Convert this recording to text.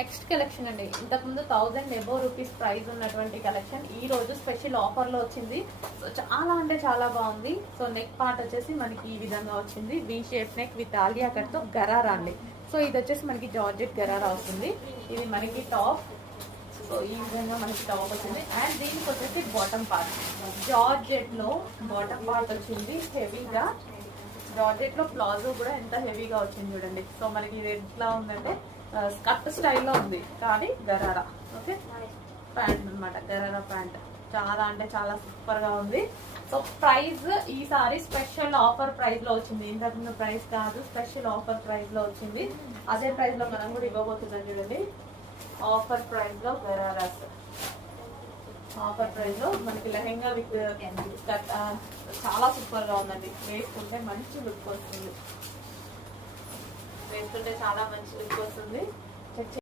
Next collection అండి. ఇంతకుముందు 1000 above rupees price ఉన్నటువంటి కలెక్షన్ ఈ రోజు స్పెషల్ ఆఫర్ లో వచ్చింది. సో చాలా అంటే చాలా బాగుంది. సో నెక్ పార్ట్ వచ్చేసి మనకి ఈ విధంగా వచ్చింది, V shape neck with Alia cut తో గరారా అండి. సో ఇది వచ్చేసి మనకి జార్జెట్ గరారా వస్తుంది. ఇది మనకి టాప్. సో ఈ విధంగా మనకి టాప్ వచ్చింది. అండ్ దీనికి వచ్చేసి బాటమ్ పార్ట్ జార్జెట్ లో బాటమ్ పార్ట్ వచ్చింది హెవీగా. జార్జెట్ లో ప్లాజో కూడా ఎంత హెవీగా వచ్చింది చూడండి. సో మనకి ఇది ఎట్లా ఉందంటే స్కర్ట్ స్టైల్లో ఉంది కానీ గరారా. ఓకే, ప్యాంట్ అనమాట, గరారా ప్యాంట్. చాలా అంటే చాలా సూపర్ గా ఉంది. సో ప్రైస్ ఈసారి స్పెషల్ ఆఫర్ ప్రైస్ లో వచ్చింది. ఇంతకుముందు ప్రైస్ కాదు, స్పెషల్ ఆఫర్ ప్రైస్ లో వచ్చింది. అదే ప్రైస్ లో మనం కూడా ఇవ్వబోతున్నాం చూడండి. ఆఫర్ ప్రైస్ లో గరారాస్, ఆఫర్ ప్రైస్ లో మనకి లెహెంగా విత్ స్కర్ట్ చాలా సూపర్ గా ఉందండి. వేసుకుంటే మంచి లుక్ వస్తుంది, వేసుకుంటే చాలా మంచి లుక్ వస్తుంది.